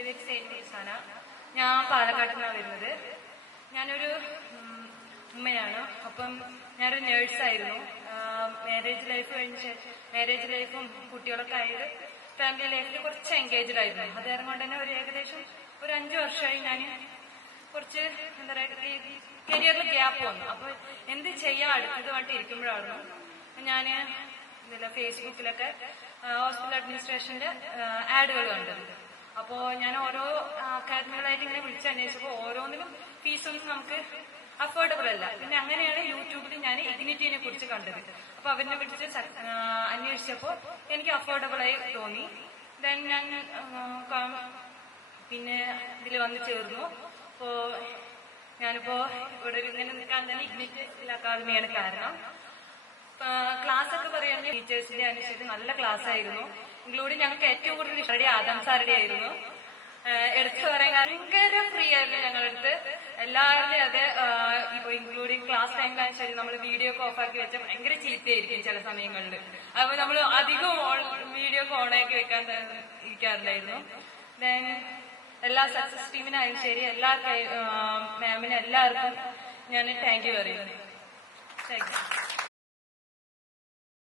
എന്റെ പേര് സെയിന്റ് ഇസാന ഞാൻ പാലക്കാട് നിന്നാണ് വരുന്നത്. ഞാനൊരു ഉമ്മയാണ്. അപ്പം ഞാനൊരു നേഴ്സായിരുന്നു മാരേജ് ലൈഫ് കഴിഞ്ഞ ശേഷം മാരേജ് ലൈഫും കുട്ടികളൊക്കെ ആയത് ഫാമിലി ലൈഫിൽ കുറച്ച് എൻഗേജ്ഡ് ആയിരുന്നു. കാരണം കൊണ്ട് തന്നെ ഒരു ഏകദേശം ഒരു അഞ്ചു വർഷമായി ഞാൻ കുറച്ച് എന്താ പറയുക കരിയറിൽ ഗ്യാപ്പ് വന്നു. അപ്പോൾ എന്ത് ചെയ്യാൻ അടുത്തതുമായിട്ട് ഇരിക്കുമ്പോഴാണ് ഞാൻ ഫേസ്ബുക്കിലൊക്കെ ഹോസ്പിറ്റൽ അഡ്മിനിസ്ട്രേഷന്റെ ആഡുകൾ കണ്ടത്. അപ്പോ ഞാൻ ഓരോ അക്കാദമികളായിട്ട് ഇങ്ങനെ വിളിച്ചന്വേഷിച്ചപ്പോൾ ഓരോന്നിനും ഫീസൊന്നും നമുക്ക് അഫോർഡബിൾ അല്ല. പിന്നെ അങ്ങനെയാണ് യൂട്യൂബിൽ ഞാൻ ഇഗ്നിറ്റിനെ കുറിച്ച് കണ്ടത്. അപ്പൊ അവരിനെ വിളിച്ച് അന്വേഷിച്ചപ്പോൾ എനിക്ക് അഫോർഡബിൾ ആയി തോന്നി. ദെൻ ഞാൻ പിന്നെ ഇതിൽ വന്ന് ചേർന്നു. അപ്പോ ഞാനിപ്പോ ഇവിടെ ഇങ്ങനെ നിൽക്കാൻ തന്നെ ഇഗ്നിറ്റ് അക്കാദമിയാണ് കാരണം. ക്ലാസ് ഒക്കെ പറയുകയാണെങ്കിൽ ടീച്ചേഴ്സിന്റെ അനുസരിച്ച് നല്ല ക്ലാസ് ആയിരുന്നു ഇൻക്ലൂഡിങ് ഞങ്ങൾക്ക് ഏറ്റവും കൂടുതൽ ഇഷ്ടം ആദം സാറുടെ ആയിരുന്നു. എടുത്തു പറയാൻ ഭയങ്കര ഫ്രീ ആയിരുന്നു ഞങ്ങളുടെ അടുത്ത് എല്ലാവരുടെയും അത് ഇപ്പൊ ഇൻക്ലൂഡിങ് ക്ലാസ് ടൈമിലാണ് ശരി നമ്മൾ വീഡിയോ ഒക്കെ ഓഫാക്കി വെച്ച ഭയങ്കര ചീത്തയായിരിക്കും ചില സമയങ്ങളിൽ. അപ്പൊ നമ്മൾ അധികം വീഡിയോ ഒക്കെ ഓണാക്കി വെക്കാൻ ഇരിക്കാറുണ്ടായിരുന്നു ദെൻ എല്ലാ സക്സസ് ടീമിനായാലും ശരി എല്ലാ മാമിനും എല്ലാവർക്കും ഞാൻ താങ്ക് യു പറയുന്നു. Thank you